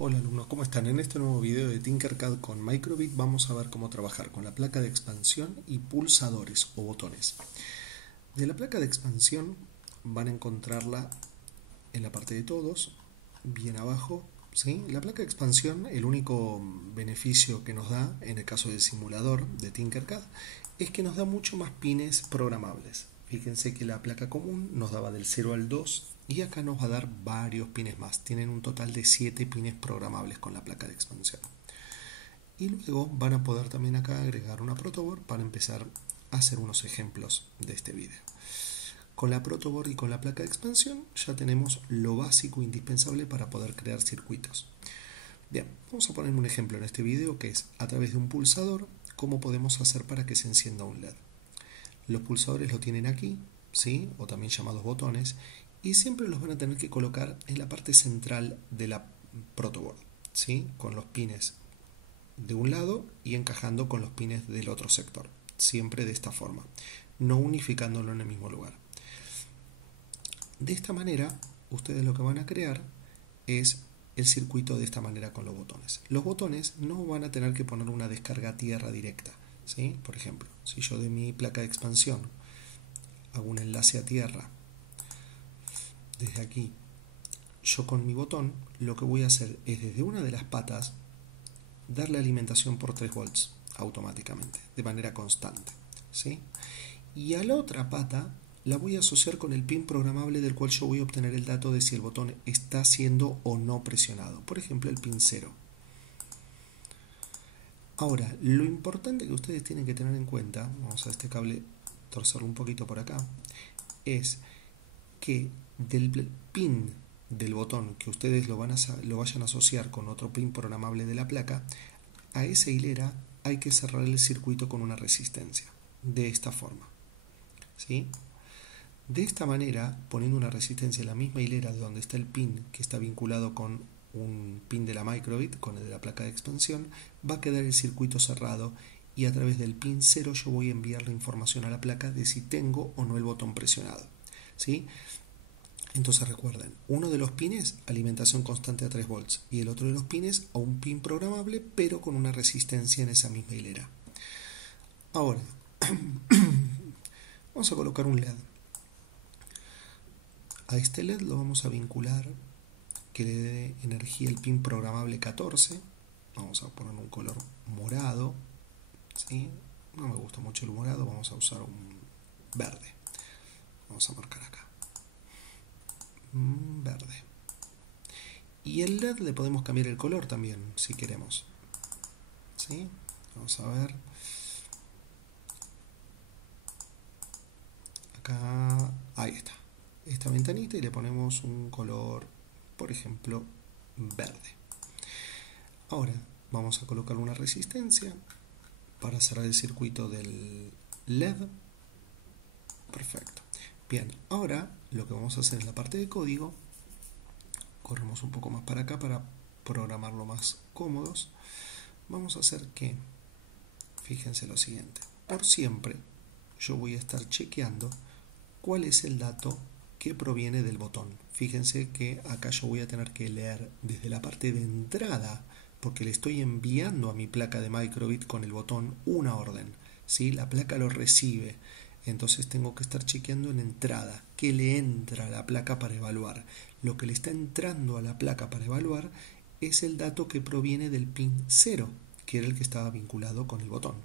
Hola alumnos, ¿cómo están? En este nuevo video de Tinkercad con Microbit vamos a ver cómo trabajar con la placa de expansión y pulsadores o botones. De la placa de expansión van a encontrarla en la parte de todos, bien abajo, ¿sí? La placa de expansión, el único beneficio que nos da en el caso del simulador de Tinkercad es que nos da mucho más pines programables. Fíjense que la placa común nos daba del 0 al 2 y acá nos va a dar varios pines más. Tienen un total de 7 pines programables con la placa de expansión. Y luego van a poder también acá agregar una protoboard para empezar a hacer unos ejemplos de este video. Con la protoboard y con la placa de expansión ya tenemos lo básico indispensable para poder crear circuitos. Bien, vamos a poner un ejemplo en este video que es a través de un pulsador cómo podemos hacer para que se encienda un LED. Los pulsadores lo tienen aquí, ¿sí? O también llamados botones, y siempre los van a tener que colocar en la parte central de la protoboard, ¿sí? Con los pines de un lado y encajando con los pines del otro sector, siempre de esta forma, no unificándolo en el mismo lugar. De esta manera, ustedes lo que van a crear es el circuito de esta manera con los botones. Los botones no van a tener que poner una descarga a tierra directa, ¿sí? Por ejemplo, si yo de mi placa de expansión hago un enlace a tierra desde aquí, yo con mi botón lo que voy a hacer es desde una de las patas darle alimentación por 3 volts automáticamente, de manera constante, ¿sí? Y a la otra pata la voy a asociar con el pin programable del cual yo voy a obtener el dato de si el botón está siendo o no presionado, por ejemplo el pin 0. Ahora, lo importante que ustedes tienen que tener en cuenta, vamos a este cable torcerlo un poquito por acá, es que del pin del botón que ustedes lo vayan a asociar con otro pin programable de la placa, a esa hilera hay que cerrar el circuito con una resistencia, de esta forma, ¿sí? De esta manera, poniendo una resistencia en la misma hilera de donde está el pin que está vinculado con un pin de la Microbit, con el de la placa de expansión, va a quedar el circuito cerrado y a través del pin 0 yo voy a enviar la información a la placa de si tengo o no el botón presionado, ¿sí? Entonces recuerden, uno de los pines alimentación constante a 3 volts y el otro de los pines a un pin programable pero con una resistencia en esa misma hilera. Ahora, vamos a colocar un LED. A este LED lo vamos a vincular que le dé energía el pin programable 14. Vamos a poner un color morado, ¿sí? No me gusta mucho el morado, vamos a usar un verde. Vamos a marcar acá. Verde. Y el LED le podemos cambiar el color también, si queremos, ¿sí? Vamos a ver. Acá, ahí está. Esta ventanita y le ponemos un color, por ejemplo, verde. Ahora vamos a colocar una resistencia para cerrar el circuito del LED. Perfecto. Bien, ahora lo que vamos a hacer en la parte de código, corremos un poco más para acá para programarlo más cómodos. Vamos a hacer que, fíjense lo siguiente, por siempre yo voy a estar chequeando cuál es el dato que proviene del botón. Fíjense que acá yo voy a tener que leer desde la parte de entrada, porque le estoy enviando a mi placa de Microbit con el botón una orden, ¿sí? La placa lo recibe, entonces tengo que estar chequeando en entrada qué le entra a la placa para evaluar. Lo que le está entrando a la placa para evaluar es el dato que proviene del pin 0, que era el que estaba vinculado con el botón.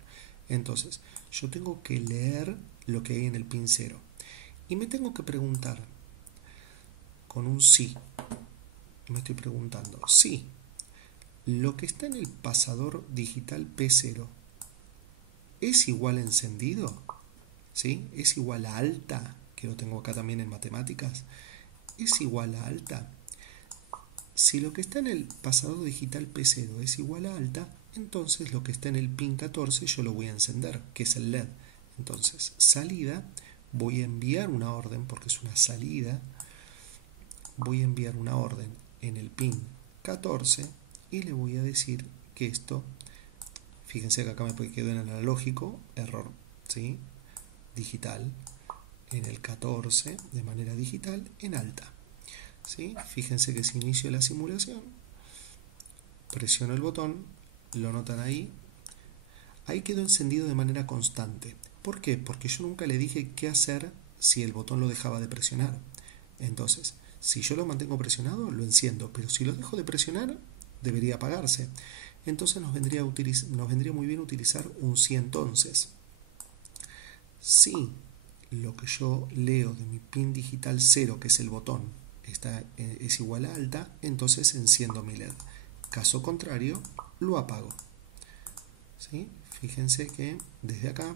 Entonces, yo tengo que leer lo que hay en el pin 0 y me tengo que preguntar con un sí. Me estoy preguntando, sí, lo que está en el pasador digital P0 es igual a encendido, ¿sí? Es igual a alta, que lo tengo acá también en matemáticas, es igual a alta. Si lo que está en el pasador digital P0 es igual a alta, entonces lo que está en el pin 14 yo lo voy a encender, que es el LED. Entonces, salida, voy a enviar una orden, porque es una salida, voy a enviar una orden en el pin 14 y le voy a decir que esto, fíjense que acá me quedó en el analógico, error, ¿sí? Digital, en el 14 de manera digital en alta, ¿sí? Fíjense que si inicio la simulación presiono el botón, lo notan ahí, ahí quedó encendido de manera constante. ¿Por qué? Porque yo nunca le dije qué hacer si el botón lo dejaba de presionar. Entonces, si yo lo mantengo presionado, lo enciendo, pero si lo dejo de presionar, debería apagarse. Entonces nos vendría muy bien utilizar un si entonces. Si lo que yo leo de mi pin digital 0, que es el botón, es igual a alta, entonces enciendo mi LED. Caso contrario, lo apago. ¿Sí? Fíjense que desde acá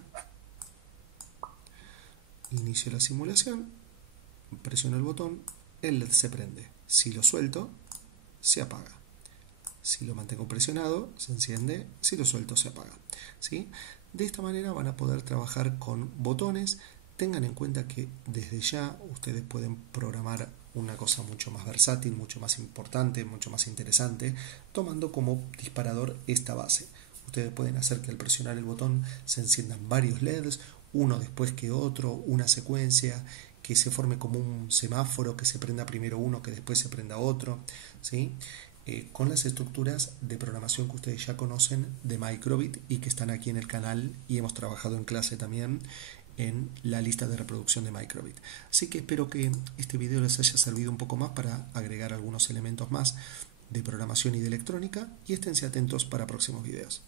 inicio la simulación, presiono el botón, el LED se prende. Si lo suelto, se apaga. Si lo mantengo presionado, se enciende. Si lo suelto, se apaga. ¿Sí? De esta manera van a poder trabajar con botones. Tengan en cuenta que desde ya ustedes pueden programar una cosa mucho más versátil, mucho más importante, mucho más interesante, tomando como disparador esta base. Ustedes pueden hacer que al presionar el botón se enciendan varios LEDs, uno después que otro, una secuencia, que se forme como un semáforo, que se prenda primero uno, que después se prenda otro, ¿sí? Con las estructuras de programación que ustedes ya conocen de Microbit y que están aquí en el canal y hemos trabajado en clase también en la lista de reproducción de Microbit. Así que espero que este video les haya servido un poco más para agregar algunos elementos más de programación y de electrónica y esténse atentos para próximos videos.